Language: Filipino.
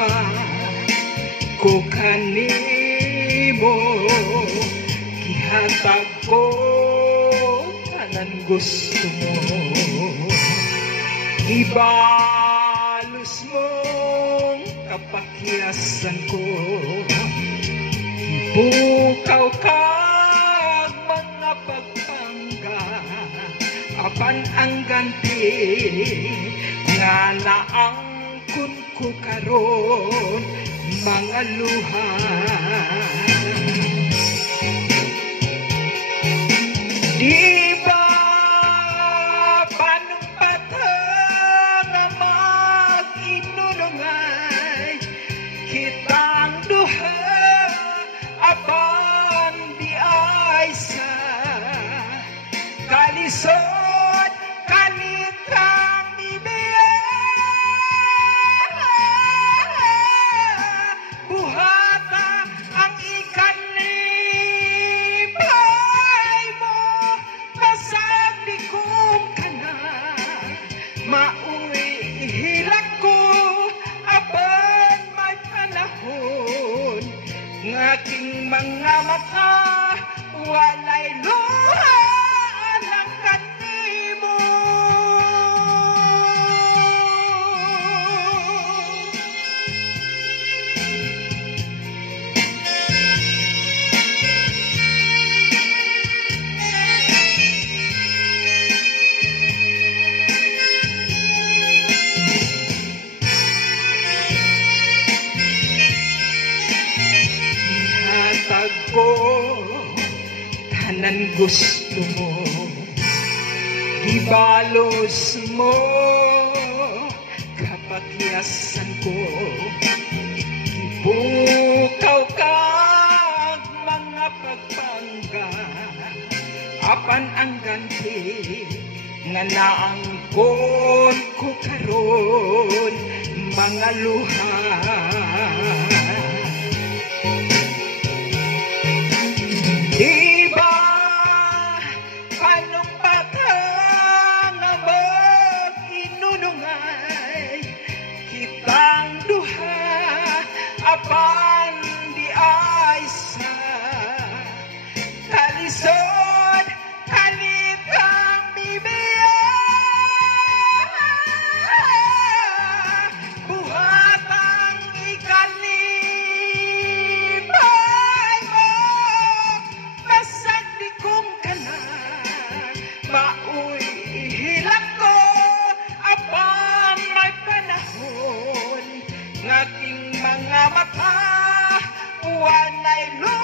gugma ko kanimo, gihatag ko tanan gusto mo, ibalos mong kapakyasan ko, ibukaw kag mga pagpangga, apan ang ganti nga naangkon ko karon mga luha. Di ba panumpata nga mag-inulungay kitang duha, apan di ay sa kalisod kanitang bibiya, buhata ang ikanlipay mo, basag di kong kana, mauwi ihilak ko, apan may panahon, ng aking mga mata walay luha alang kanimo. Ihatag ko tanan gusto mo, ibalos mo kapakyasan ko, ibukaw kag mga pagpangga, apan ang ganti nga naangkon ko karon mga luha. Di ba panumpata nga mag-inulungay kitang duha, apan di ay sa kalisod kanitang bibiya, buhatang ikalipay mo, basag di kong kana, mauwi ihilak ko, apan may panahon, ng aking mga mata walay luha